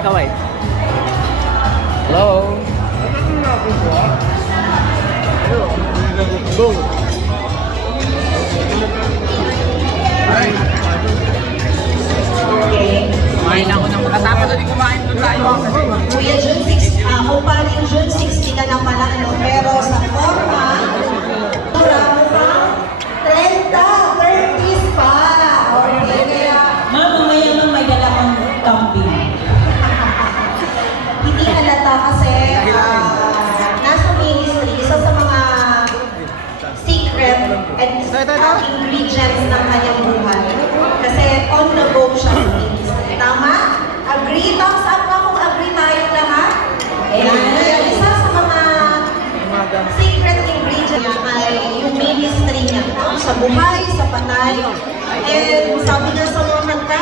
Kaway. Hello. Kumain ako ng matapos na kumain doon tayo. Kuya June 6, upaling June 16 ka na pala, ano? Pero sa forma, marami pa, 30s pa. Okay, kaya... Mamaya may dala kang camping. Hindi halata kasi nasa ministry, isa sa mga secret and ingredients ng kanyang buhay. Kasi on the go siya sa ministry. Tama? Agree? Thumbs up na kung agree tayong lahat? Ayan. Isa sa mga secret ingredient niya ay yung ministry niya. Sa buhay, sa patay. And sabi niya sa mga kanta,